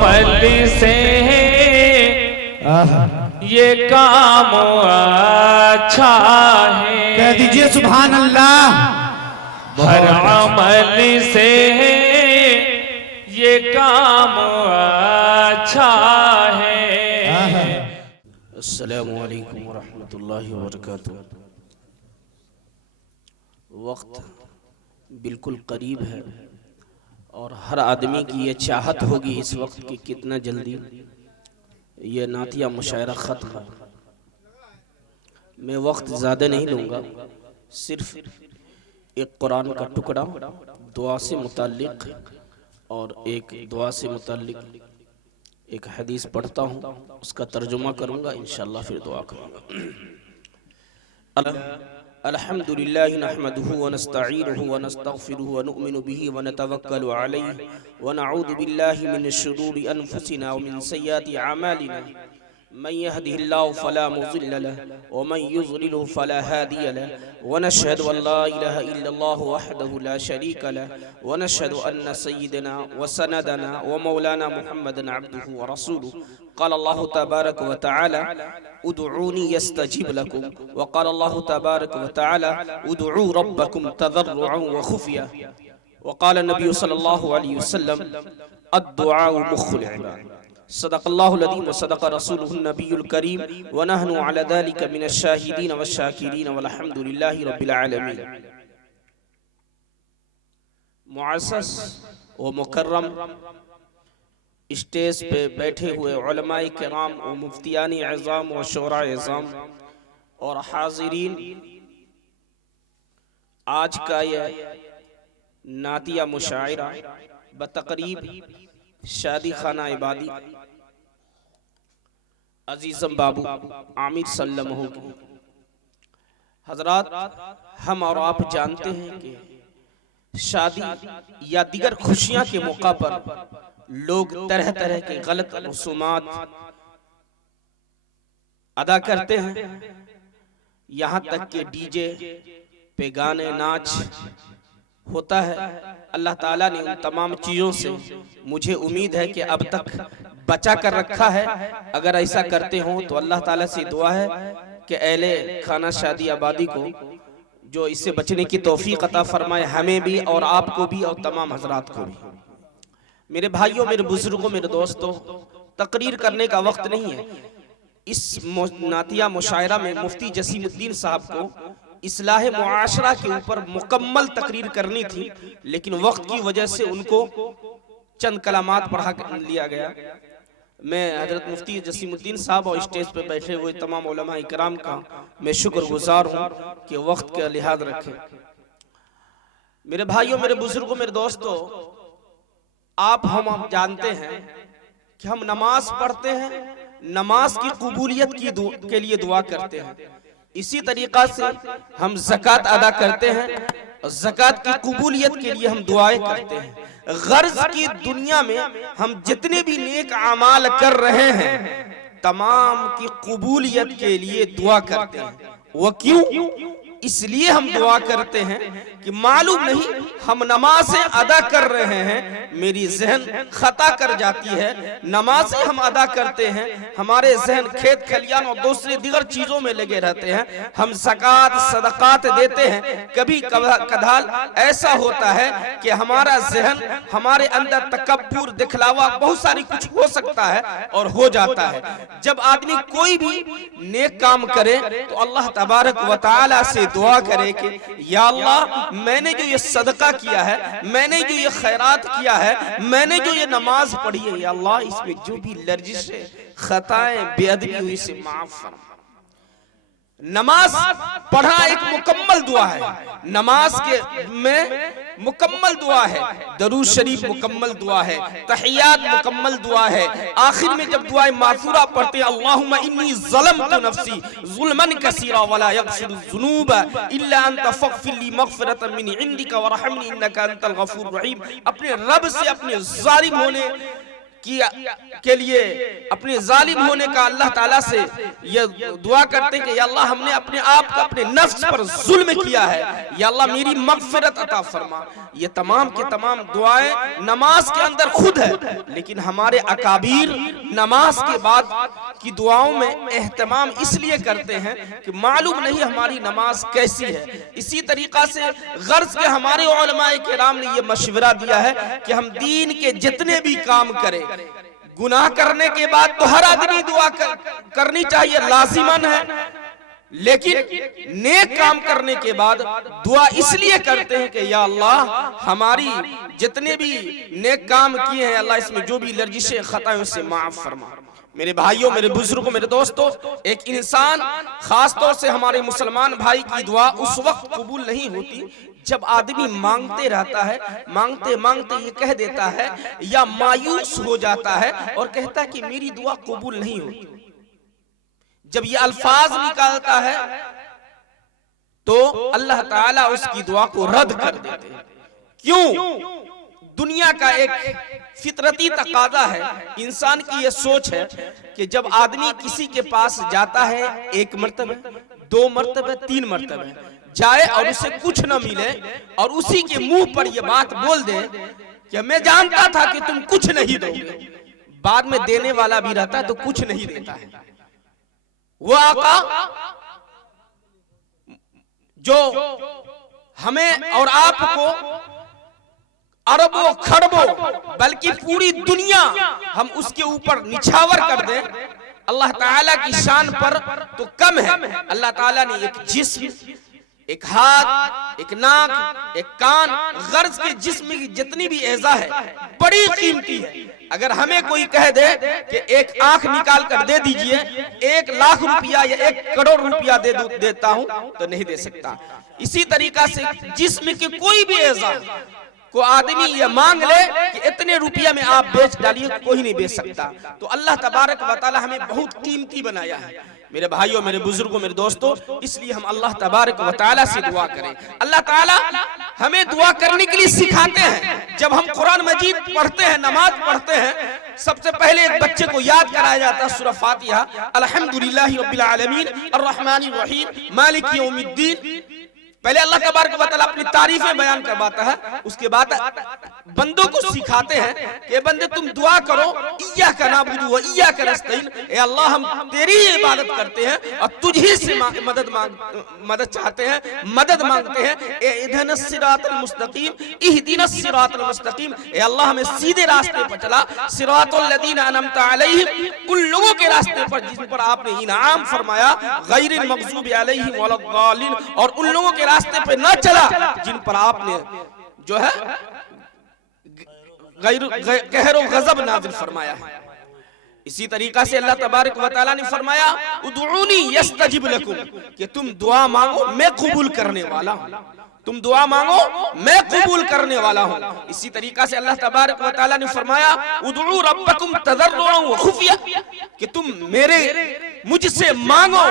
अमल से ये काम अच्छा है। कह दीजिए सुभान अल्लाह। हर अमल से ये काम अच्छा है। अस्सलामु अलैकुम वरहमतुल्लाहि वबरकातुह। वक्त बिल्कुल करीब है और हर आदमी की ये चाहत होगी इस वक्त की कितना जल्दी ये नातिया मुशायरा ख़त्म हो। मैं वक्त ज़्यादा नहीं लूँगा, सिर्फ एक कुरान का टुकड़ा दुआ से मुताल्लिक़ और एक दुआ से मुताल्लिक़ एक हदीस पढ़ता हूँ, उसका तर्जुमा करूँगा, इंशाअल्लाह फिर दुआ करूँगा। अल्हम्दुलिल्लाहि नहमदुहु व नस्तईनुहु व नस्तगफिरुहु व नु'मिनु बिही व नतवक्कलु अलैहि व नऊज़ु बिल्लाहि मिन शुरूरि अनफुसिना व मिन सय्यिआति अमालिना। मन यहदिहिल्लाहु फला मुज़िल्ल लहु व मन युज़लिलहु फला हादिय लहु व नशहदु अन ला इलाहा इल्लल्लाहु वहदहु ला शरीका लहु व नशहदु अन्न सय्यिदना व सनदना व मौलाना मुहम्मदन अब्दुहु व रसूलुहु। क़ाल अल्लाहु तबारक व तआला उदऊनी यस्तजिब लकुम व क़ाल अल्लाहु तबारक व तआला उदऊ रब्बकुम तज़र्रुअन व खुफ़िया व क़ाल नबी सल्लल्लाहु अलैहि वसल्लम अद्दुआ मुख़्ल इबाद। सदक़ल्लाहुल अज़ीम व सदक़ रसूलुहुन नबियुल करीम व नहनु अला ज़ालिका मिनश शाहिदीन व शाकिरीन वल्हम्दुलिल्लाहि रब्बिल आलमीन। मुअज़्ज़ज़ व मुकर्रम स्टेज पे बैठे हुए उलमाए किराम व मुफ्तियान एज़ाम व शुरा एज़ाम और हाज़िरीन, आज का यह नातिया मुशायरा बतकरीब शादी खाना इबादी अजीज़म बाबू आमिर सल्लल्लाहु की। हजरात, हम और आप जानते हैं कि शादी या दीगर खुशियां के मौका पर लोग तरह तरह के गलत रसूमात अदा करते हैं, यहाँ तक कि डीजे पे गाने नाच होता है। अल्लाह ताला ने उन तमाम चीज़ों से मुझे उम्मीद है कि अब तक बचा कर रखा है। अगर ऐसा करते हो तो अल्लाह ताला से दुआ है कि अहले खाना शादी आबादी को जो इससे बचने की तौफीक अता फरमाए, हमें भी और आपको भी और तमाम हजरात को भी। मेरे भाइयों, मेरे बुजुर्गों, मेरे दोस्तों, तकरीर करने का वक्त नहीं है। इस नातिया मुशायरा में मुफ्ती जसीमुद्दीन साहब को इस्लाह मुआशरा के ऊपर मुकम्मल तकरीर करनी थी, लेकिन वक्त की वजह से उनको चंद कलामात पढ़ा लिया गया। मैं हजरत मुफ्ती जसीमुद्दीन साहब और स्टेज पर बैठे हुए तमाम उलमा इकराम का मैं शुक्रगुजार हूँ कि वक्त का लिहाज रखें। मेरे भाइयों, मेरे बुजुर्गों, मेरे दोस्तों, हम जानते हैं कि हम नमाज पढ़ते हैं, नमाज की कबूलियत के लिए दुआ करते हैं। इसी तरीका से हम ज़कात अदा करते हैं, ज़कात की कबूलियत के लिए हम दुआएं करते हैं। गर्ज की दुनिया में हम जितने भी नेक अमाल कर रहे हैं, तमाम की कबूलियत के लिए दुआ करते हैं। वो क्यों? इसलिए हम दुआ करते हैं कि मालूम नहीं हम नमाज़ें अदा कर रहे हैं, मेरी जहन खता कर जाती है। नमाज़ें हम अदा करते हैं, हमारे जहन खेत खलियान और दूसरी दीगर चीज़ों में लगे रहते हैं। हम ज़कात सदक़ात देते हैं, कभी कभार ऐसा होता है कि हमारा जहन, हमारे अंदर तकब्बुर, दिखलावा, बहुत सारी कुछ हो सकता है और हो जाता है। जब आदमी कोई भी नेक काम करे तो अल्लाह तबारक व तआला से दुआ करे कि या अल्लाह, मैंने जो ये सदका किया है, मैंने जो ये खैरात किया है, मैंने जो ये नमाज पढ़ी है, या अल्लाह इसमें जो भी लर्जिश है, खताएं, बेअदबी हुई से माफ फरमा। नमाज पढ़ना एक मुकम्मल दुआ है। नमाज के में मुकम्मल दुआ है, दरूद शरीफ मुकम्मल दुआ है, तहियात मुकम्मल दुआ है। आखिर में जब दुआए मासूरा पढ़ते हैं, अल्लाहुम्मा इन्नी ज़लमतु नफ्सी ज़ुल्मन कसीरा वला यग़फिरु ज़ुनूब इल्ला अंता फ़ग़फ़िर ली मग़फ़िरतन मिन इंदिका वरहमनी इन्नका अंतल गफ़ूरुर रहीम। अपने रब से अपने ज़ालिम होने के लिए अपने जालिम होने का अल्लाह ताला से ये दुआ करते हैं कि या अल्लाह हमने अपने आप का अपने नफ्स पर जुल्म किया है, या अल्लाह मेरी मगफिरत अता फरमा। ये तमाम के तमाम दुआएं नमाज के अंदर खुद है, लेकिन हमारे अकाबीर नमाज के बाद की दुआओं में एहतमाम इसलिए करते हैं कि मालूम नहीं हमारी नमाज कैसी है। इसी तरीका से गर्ज के हमारे उलमाए किराम ने ये मशवरा दिया है कि हम दीन के जितने भी काम करें, गुनाह करने के बाद तो हर आदमी दुआ करनी चाहिए, लाजिमन है, लेकिन नेक काम करने के बाद दुआ इसलिए करते हैं कि या अल्लाह हमारी जितने भी नेक काम किए हैं अल्लाह इसमें जो भी लर्जिशें खताएं उससे माफ फरमा। मेरे भाइयों, मेरे बुजुर्गों, मेरे दोस्तों, एक इंसान खास तौर से हमारे मुसलमान भाई की दुआ उस वक्त कबूल नहीं होती जब आदमी मांगते रहता है, मांगते मांगते ये कह देता है या मायूस हो जाता है और कहता है कि मेरी दुआ कबूल नहीं होती। जब ये अल्फाज निकालता है तो अल्लाह ताला उसकी दुआ को रद्द कर देते हैं। क्यों? दुनिया का एक फितरती तकाजा है, इंसान की ये सोच है कि जब आदमी किसी के पास जाता है, एक मर्तबे, दो मर्तबे, तीन मर्तबे जाए और उसे कुछ न मिले और उसी के मुंह पर यह बात बोल दे कि मैं जानता था कि तुम कुछ नहीं दोगे, बाद में देने वाला भी रहता है तो कुछ नहीं देता है। वो आका जो हमें और आपको अरबों खरबों बल्कि पूरी दुनिया हम उसके ऊपर निछावर कर दें, अल्लाह ताला की शान पर तो कम है। अल्लाह ताला ने एक जिस्म, एक हाथ, एक नाक, एक कान, गर्ज के जिस्म की जितनी भी एज़ा है बड़ी कीमती है। अगर हमें कोई कह दे कि एक आंख निकाल कर दे दीजिए, 1 लाख रुपया या 1 करोड़ रुपया देता हूं तो नहीं दे सकता। इसी तरीका से जिस्म के कोई भी एज़ा को आदमी ये मांग ले कि इतने रुपया में आप बेच डालिए, कोई नहीं बेच सकता। तो अल्लाह तबारक व तआला हमें बहुत कीमती बनाया है। मेरे भाइयों, मेरे बुजुर्गों, मेरे दोस्तों, इसलिए हम अल्लाह तबारक व तआला से दुआ करें। अल्लाह ताला हमें दुआ करने के लिए सिखाते हैं। जब हम कुरान मजीद पढ़ते हैं, नमाज पढ़ते हैं, सबसे पहले एक बच्चे को याद कराया जाता है सूरह फातिहा, अल्हम्दुलिल्लाहि रब्बिल आलमीन अर्रहमानिर रहीम मालिक यौमिद्दीन। पहले अल्लाह तबारक व तआला अपनी तारीफें बयान करवाता है, उसके बाद बंदों को सिखाते हैं कि बंदे तुम दुआ करो, इय्याका नअबुदु व इय्याका नस्तईन, ए अल्लाह हम तेरी इबादत करते हैं और तुझी से मदद चाहते हैं, मदद मांगते हैं। ए इहदिनस सिरातल मुस्तकीम, इहदिनस सिरातल मुस्तकीम, ए अल्लाह हमें सीधे रास्ते पर चला, सिरातल लदीना अनअमता अलैहिम, उन लोगों के रास्ते पर जिन पर आपने इनाम फरमाया, गैरिल मगज़ूबि अलैहिम वलद्दालिन, और उन लोगों के रास्ते पे न चला जिन पर आपने जो है कहरो गजब नाज़िल फरमाया है। इसी तरीका से अल्लाह तबारक व तआला ने फरमाया उदउनी यस्तजिब लकुम, कि तुम दुआ मांगो मैं कबूल करने वाला हूं, तुम दुआ मांगो मैं कबूल करने वाला हूं। इसी तरीका से अल्लाह तबारक व तआला ने फरमाया उदउ रब्बकुम तज़र्रुअन व खुफिया, कि तुम मुझसे मांगो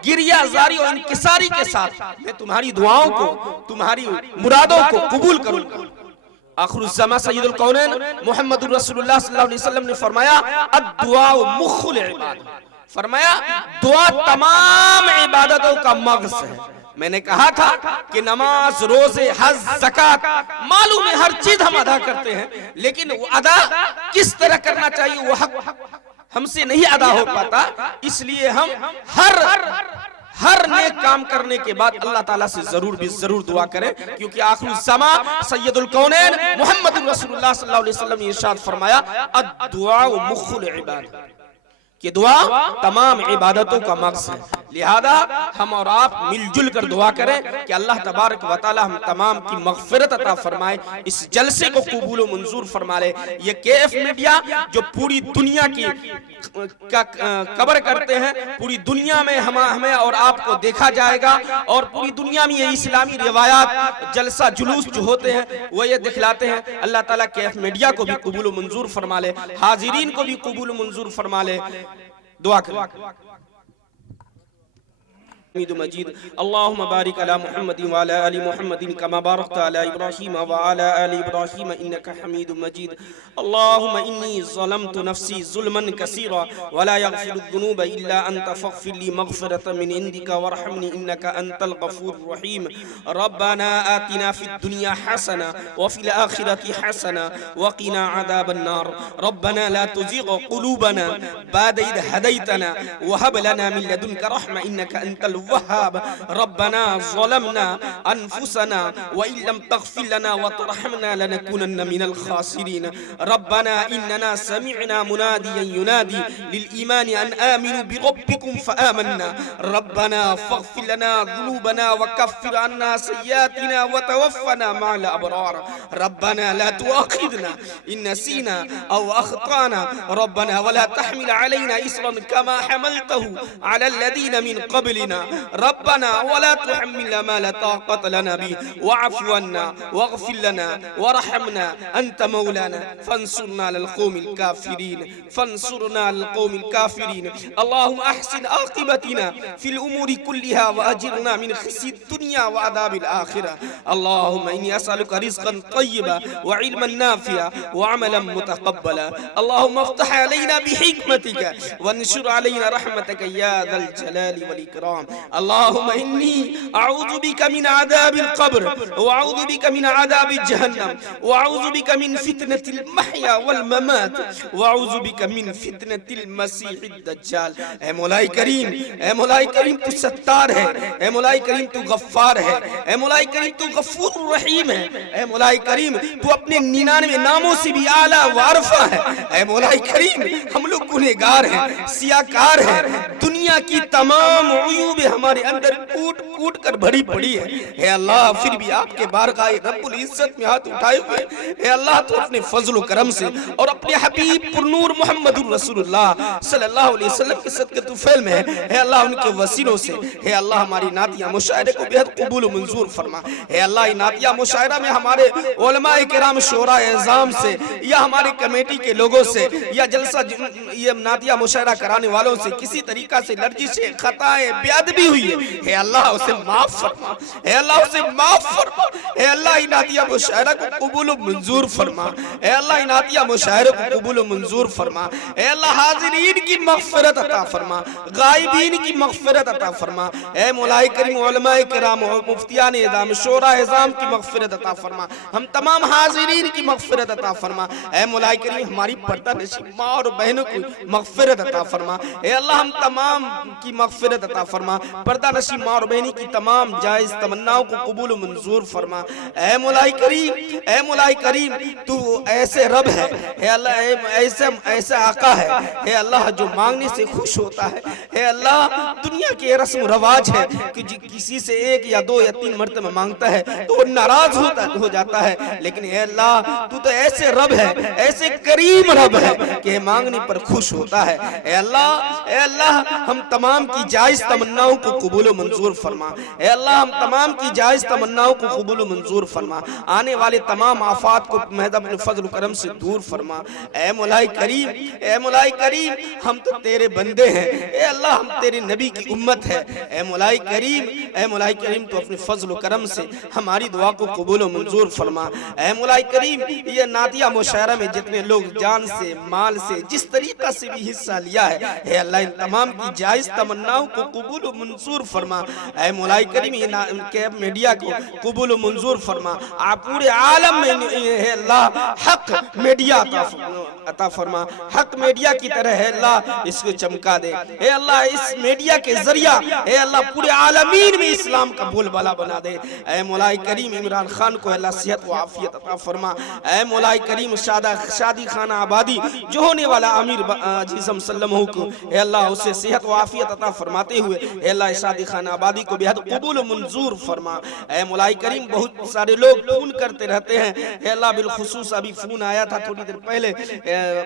गिरिया जारी और इंकिसारी के साथ, मैं तुम्हारी दुआओं को, तुम्हारी मुरादों को कबूल करूंगा। आखिरुज़ ज़मा सय्यदुल कौनैन मुहम्मदुर रसूलुल्लाह सल्लल्लाहु अलैहि वसल्लम ने फरमाया अद्दुआ मुख्खुल इबादत, फरमाया दुआ तमाम इबादतों का मग़ज़ है। मैंने कहा था कि नमाज, रोजे, हज, ज़कात, मालूम है हर चीज हम अदा करते हैं, लेकिन वो अदा किस तरह करना चाहिए वो हक हमसे नहीं अदा हो पाता। इसलिए हम हर नेक काम करने के बाद अल्लाह ताला से जरूर दुआ करें, क्योंकि आखिरुज़ ज़मा सय्यदुल कौनैन मुहम्मदुर रसूलुल्लाह सल्लल्लाहु अलैहि वसल्लम ने इरशाद फरमाया अद्दुआ मुख्खुल इबादत, कि दुआ तमाम इबादतों का मक़सद है। लिहाजा हम और आप मिलजुल कर दुआ करें कि अल्लाह तबारक व तआला हम तमाम की मग़फ़िरत अता फरमाए, इस जलसे को कबूल व मंजूर फरमा ले। ये केएफ मीडिया जो पूरी दुनिया की कवर करते हैं, पूरी दुनिया में हमें और आपको देखा जाएगा, और पूरी दुनिया में ये इस्लामी रिवायात, जलसा, जुलूस जो होते हैं वो ये दिखलाते हैं। अल्लाह ताला केएफ मीडिया को भी कबूल व मंजूर फरमा ले, हाजिरीन को भी कबूल व मंजूर फरमा ले। दुआ करें। हमीद मजीद। अल्लाहुम्मा बारिक अला मुहम्मद व अला आलि मुहम्मद कमा बारकता अला इब्राहीम व अला आलि इब्राहीम इन्नका हमीद मजीद। अल्लाहुम्मा इन्नी ज़लमतु नफ्सी ज़ुल्मन कसीरा व ला यग़फिरुद्दुनूब इल्ला अंत फ़ग़फ़िर ली मग़फ़िरतम मिन इंदिका वरहमनी इन्नका अंतल गफ़ूरुर रहीम। रब्बना आतिना फ़िद दुनिया हसना व फ़िल आखिरति हसना व क़िना अज़ाबन नार। रब्बना ला तुज़िग़ क़ुलूबना बअद इज़ हदैतना व हब लना मिन लदुनका रहमा इन्नका अंतल वहाब। रब्बना ज़लमना अनफुसना व इल्लम तग़फ़िर लना व तरहमना लनकुनन्ना मिनल ख़ासिरीन। रब्बना इन्नना समिअना मुनादियन युनादी लिल ईमान अन आमिनु बिरब्बिकुम फ़आमन्ना। रब्बना फ़ग़फ़िर लना ज़ुनूबना व कफ़्फ़िर अन्ना सय्यातिना व तवफ़्फ़ना मअल अबरार। रब्बना ला तुआख़िज़ना इन नसीना औ अख़्ताना। रब्बना वला तहमिल अलैना इसरन कमा हमलतहु अलल लज़ीना मिन क़ब्लिना। रब्बना वला तुहम्मिलना मा ला ताक़त लना बिही वअफ़ु अन्ना वग़फ़िर लना वरहमना अंत मौलाना फंसुरना अलल क़ौमिल काफ़िरीन। फंसुरना अलल क़ौमिल काफ़िरीन। अल्लाहुम्मा अहसिन आक़िबतना फ़िल उमूरि कुल्लिहा व अजिरना मिन ख़िज़्यि दुनिया व अज़ाबिल आख़िरा। अल्लाहुम्मा इन्नी असअलुका रिज़्क़न तय्यिबा व इल्मन नाफ़िआ व अमलन मुतक़ब्बला। अल्लाहुम्मा अफ़्तह अलैना बिहिकमतिका वंशुर अलैना रहमतका या ज़ल जलालि वल इकराम। अल्लाहुम्मा इन्नी अऊज़ु बिका मिन अज़ाबिल क़ब्र व अऊज़ु बिका मिन अज़ाबि जहन्नम व अऊज़ु बिका मिन फितनतिल महया वल ममात व अऊज़ु बिका मिन फितनतिल मसीहिद दज्जाल। ऐ मौलाई करीम, ऐ मौलाई करीम तू सत्तार है, ऐ मौलाई करीम तू गफ्फार है, ऐ मौलाई करीम तू गफूरुर रहीम है। ऐ मौलाई करीम तू अपने 99 नामों से भी आला वारफा है। ऐ मौलाई करीम हम लोग गुनहगार हैं, सियाकार हैं, दुनिया की तमाम उयूब हमारे अंदर कूट कूट कर भरी पड़ी है। हे अल्लाह फिर भी आपके बारगाह रब्बुल इज्जत में हाथ उठाए हुए हे अल्लाह तो अपने फजल करम से और अपने हबीब पुरनूर मोहम्मदुर रसूलुल्लाह सल्लल्लाहु अलैहि वसल्लम के सदक़े तुफ़ैल में हे अल्लाह उनके वसीलों से हे अल्लाह हमारी नातिया मुशायरे को बेहद कबूल व मंजूर फरमा। हे अल्लाह इन नातिया मुशायरा में हमारे उलमाए किराम शोरा एज़ाम से या हमारे कमेटी के लोगों से या जलसा ये नातिया मुशायरा कराने वालों से किसी तरीका से लर्जिशें खताएं बेअदबी हुई है, हे अल्लाह उसे माफ फरमा। हे अल्लाह उसे माफ फरमा। हे अल्लाह इन नातिया मुशायरा को कबूल व मंजूर फरमा। हे अल्लाह इन नातिया मुशायरे को कबूल व मंजूर फरमा। हे अल्लाह हाज़िरीन की मग़फ़िरत अता फरमा, गायबीन की मग़फ़िरत अता फरमा। हे मौलाई करीम उलमाए किराम मुफ्तियान एज़ाम शोरा एज़ाम की मग़फ़िरत अता फरमा। हम तमाम हाज़िरीन की मग़फ़िरत अता फरमा। हे मौलाई करीम हमारी पर्दा नशीब माँ और बहनों की मग़फ़िरत अता फरमा। हे अल्लाह हम तमाम की मग़फ़िरत अता फरमा। पर्दा नशीब माँ और बहनी की तमाम जायज़ तमन्नाओं को कबूल मंजूर फरमा। ऐ मौलाई करीम, ऐ मौलाई करीम तू ऐसे रब है, हे अल्लाह ऐसे आका है, हे अल्लाह जो मांगने से खुश होता है। हे अल्लाह दुनिया के रस्म रवाज है कि किसी से 1 या 2 या 3 मरतबा मांगता है तो वो नाराज हो जाता है, लेकिन हे अल्लाह तू तो ऐसे रब है, ऐसे करीम रब है कि मांगने पर खुश होता है। हे अल्लाह हम तमाम की जायज़ तमन्नाओं को कबूल मंजूर फरमा। हे अल्लाह हम तमाम की जायज़ तमन्नाओं को कबूल मंजूर फरमा। आने वाले तमाम आफात को महज अपने फजल करम से दूर फरमा। ऐ मौलाई करीम, ऐ मौलाई करीम हम तो तेरे बंदे हैं। हे अल्लाह हम तेरे नबी की उम्मत है। ऐ मौलाई करीम, ऐ मौलाई करीम तो अपने फजल करम से हमारी दुआ को कबूल मंजूर फरमा। ऐ मौलाई करीम ये नातिया मुशायरा में जितने लोग जान से माल से जिस तरीका से भी हिस्सा लिया है, हे अल्लाह इन तमाम की जायज़ तमन्नाओं को कबूल मंजूर फरमा। ऐ मौलाई करीम ये मीडिया को कबूल मंजूर फरमा। आप पूरे आलम में हे अल्लाह हक मीडिया अता फरमा। हक मीडिया की तरह है अल्लाह इसको चमका दे। हे अल्लाह इस मीडिया के जरिया हे अल्लाह पूरे आलमीन में इस्लाम का बोलबाला बना दे। ऐ मौलाई करीम इमरान खान को अल्लाह सेहत व आफियत अता फरमा। ऐ मौलाई करीम शादी खाना आबादी जो होने वाला अमीर अजीज़म सल्लल्लाहु को हे अल्लाह उसे सेहत व आफियत अता फरमाते हुए हे अल्लाह शादी खाना आबादी को बेहद कबूल मंजूर फरमा। ऐ मौलाई करीम बहुत सारे लोग फोन करते रहते हैं, हे अल्लाह बिलखुसूस अभी फोन आया था थोड़ी देर पहले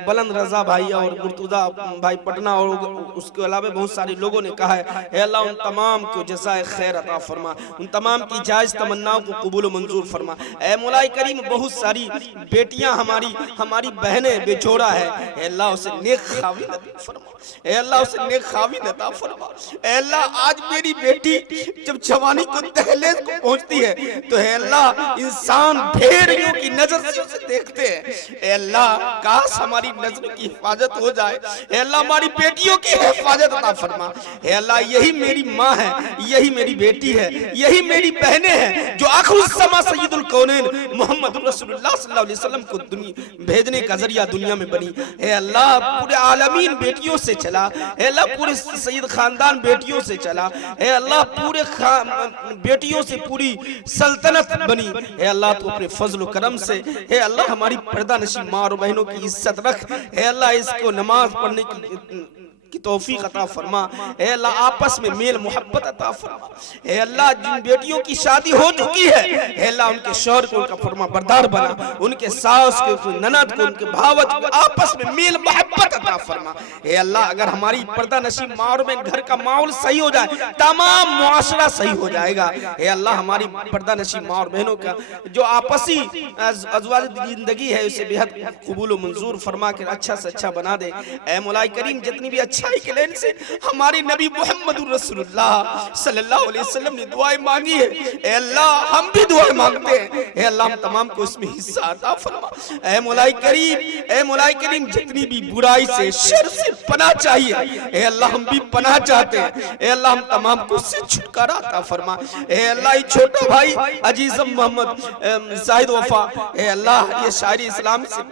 बुलंद रजा भाई और मुर्तुजा भाई पटना और उसके अलावा बहुत सारे लोगों ने कहा है, हे अल्लाह उन तमाम को जज़ाए खैर अता फरमा, उन तमाम की जायज़ तमन्नाओं को कबूल मंजूर फरमा। ऐ मौलाई करीम बहुत सारी बेटियां हमारी बहनें बेजोड़ा है, हे अल्लाह उसे नेक खाविन अता फरमा। हे अल्लाह उसे नेक खाविन अता फरमा। हे अल्लाह आज मेरी बेटी जब जवानी को दहलीज को पहुंचती है तो हे अल्लाह इंसान भेड़ियों की नजर से उसे देखते हैं। हे अल्लाह काश हमारी नजर की हिफाजत हो जाए। हे अल्लाह हमारी बेटियों की हिफाजत अता फरमा। हे अल्लाह यही मेरी माँ है, यही मेरी बेटी है, यही मेरी बहनें हैं जो आखिरुस समा सय्यदुल कौनैन मोहम्मद रसूलुल्लाह सल्लल्लाहु अलैहि वसल्लम को दुनिया भेजने का जरिया दुनिया में बनी। हे अल्लाह पूरे आलमीन बेटियों से चला। हे अल्लाह पूरे सैयद खानदान बेटियों से चला। हे अल्लाह पूरे बेटियों से पूरी सल्तनत बनी। हे अल्लाह तू अपने फजल करम से हे अल्लाह हमारी पर्दा नशीब माँ और बहनों की इज्जत रख। हे अल्लाह इसको नमाज पढ़ने की तौफीक अता फरमा। हे अल्लाह आपस में मेल मोहब्बत अता फरमा। हे अल्लाह जिन बेटियों की शादी हो चुकी है हे अल्लाह उनके शौहर को उनका फरमा बरदार बना, उनके सास को, ननद को, उनके भावत को आपस में मेल मोहब्बत अता फरमा। हे अल्लाह अगर हमारी पर्दा नशीब माँ और बहन घर का माहौल सही हो जाए तमाम मुआशरा सही हो जाएगा। हे अल्लाह हमारी पर्दा नशीब माँ और बहनों का जो आपसी अज़वाज जिंदगी है उसे बेहद कबूल मंजूर फरमा के अच्छा से अच्छा बना दे। ऐ मौला करीम जितनी भी अच्छाई के लेन से हमारे नबी मोहम्मद रसूलुल्लाह सल्लल्लाहु अलैहि वसल्लम ने दुआएं मांगी है, ए अल्लाह हम भी दुआएं मांगते हैं। ए अल्लाह हम तमाम को इसमें हिस्सा अता फरमा। ए मौलाई करीम जितनी भी बुराई से शर से पनाह चाहिए ए अल्लाह हम भी पनाह चाहते हैं। ए अल्लाह हम तमाम को उससे छुटकारा अता फरमा। ए अल्लाह ये छोटा भाई अजीजम मोहम्मद जाहिद वफा ए अल्लाह ये शायरी इस्लाम से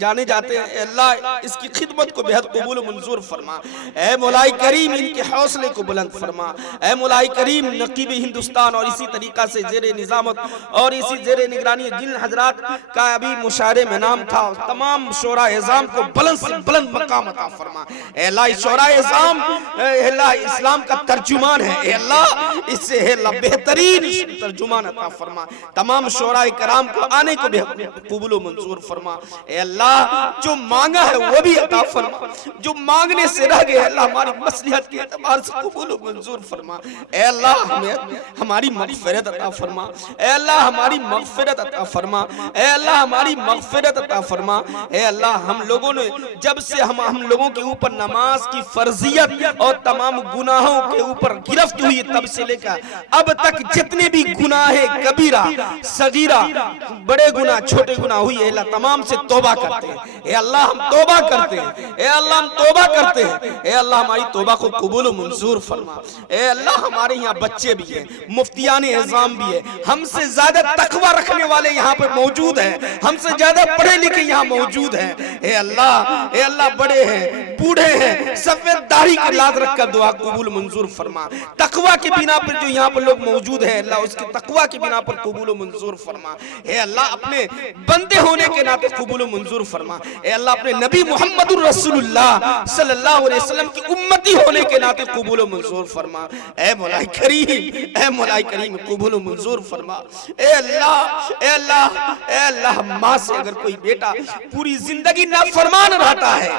जाने जाते हैं। अल्लाह इसकी खिदमत को बेहद कबूल मंजूर फरमा। ऐ मौलाई करीम इनके हौसले को बुलंद फरमा। ऐ मौलाई करीम नकीब हिंदुस्तान और इसी तरीका से जेरे निजामत और इसी जेरे निगरानी जिन हजरात का अभी मुशायरे में नाम था तमाम शोरा एज़ाम को बुलंद से बुलंद मकाम अता फरमा। ऐ अल्लाह शोरा एज़ाम अल्लाह इस्लाम का तर्जुमान है। ऐ अल्लाह इससे अल्लाह बेहतरीन तर्जुमान अता फरमा। तमाम शोरा कराम को आने को बेहद कबूल मंजूर फरमा। ऐ अल्लाह जो मांगा है वो भी अता फरमा, जो मांगने से रह गए अल्लाह हमारी मसलिहत के एतबार से कबूल मंजूर फरमा। ऐ अल्लाह हमें हमारी मगफिरत अता फरमा। ऐ अल्लाह हमारी मगफिरत अता फरमा। ऐ अल्लाह हमारी मगफिरत अता फरमा। ऐ अल्लाह हम लोगों ने जब से हम लोगों के ऊपर नमाज की फर्जियत और तमाम गुनाहों के ऊपर गिरफ्त हुई तब से लेकर अब तक जितने भी गुनाहे कबीरा सगीरा बड़े गुनाह छोटे गुनाह हुई है अल्लाह तमाम से तौबा करते हैं। ए अल्लाह हम तौबा करते हैं। ए अल्लाह हम तौबा करते हैं। ए अल्लाह हमारी तौबा को कबूल मंजूर फरमा। ए अल्लाह हमारे यहाँ बच्चे भी हैं, मुफ्तियान एज़ाम भी है, हमसे ज्यादा तकवा रखने वाले यहाँ पे मौजूद हैं, हमसे ज्यादा पढ़े लिखे यहाँ मौजूद हैं। ए अल्लाह बड़े हैं बूढ़े हैं सफेद दाढ़ी के लाद रखकर दुआ कबूल मंजूर फरमा। तकवा के बिना पर जो यहाँ पर लोग मौजूद हैं अल्लाह उसकी तकवा के बिना पर कबूल मंजूर फरमा। ए अल्लाह अपने बंदे होने के नाते कबूल मंजूर फरमा। ए अल्लाह अपने नबी मोहम्मद रसूलुल्लाह सल्लल्लाहु अलैहि वसल्लम की उम्मती होने के नाते कबूल मंजूर फरमा। ए मौलाई करीम कबूल मंजूर फरमा। ए अल्लाह माँ से अगर कोई बेटा पूरी जिंदगी नाफरमान रहता है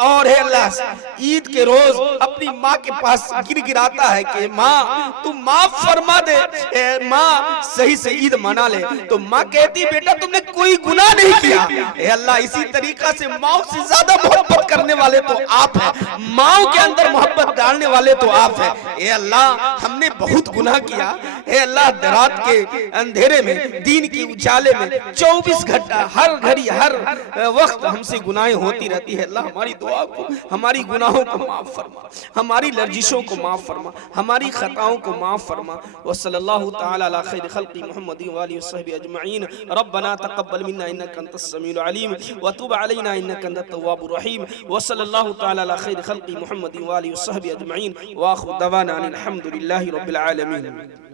और है अल्लाह ईद के रोज अपनी माँ के पास गिराता है कि माँ तू माफ फरमा दे, माँ सही से ईद मना ले, तो माँ कहती बेटा तुमने कोई गुनाह नहीं किया। ए अल्लाह इसी तरीका से माँ से ज्यादा मोहब्बत करने वाले तो आप हैं, माँ के अंदर मोहब्बत डालने वाले तो आप हैं। ए अल्लाह हमने बहुत गुनाह किया। ए अल्लाह रात के अंधेरे में दीन की उजाले में 24 घंटा हर घड़ी हर वक्त हमसे गुनाहें होती रहती है। अल्लाह हमारी दुआ को हमारी गुनाहों को माफ फरमा, हमारी लर्जिशों को माफ फरमा, हमारी खताओं को माफ फरमा। व सल्लल्लाहु तआला अला खैर खल्क़ि मुहम्मद व आलिहि वसहबि अजमईन। रब्बना तक़ब्बल मिन्ना इन्नका अंतस समीउल अलीम व तुब अलैना इन्नका अंतत तव्वाबुर रहीम। व सल्लल्लाहु तआला अला खैर खल्क़ि मुहम्मद व आलिहि वसहबि अजमईन व आखिरु दवाना अनिल हम्दुलिल्लाहि रब्बिल आलमीन।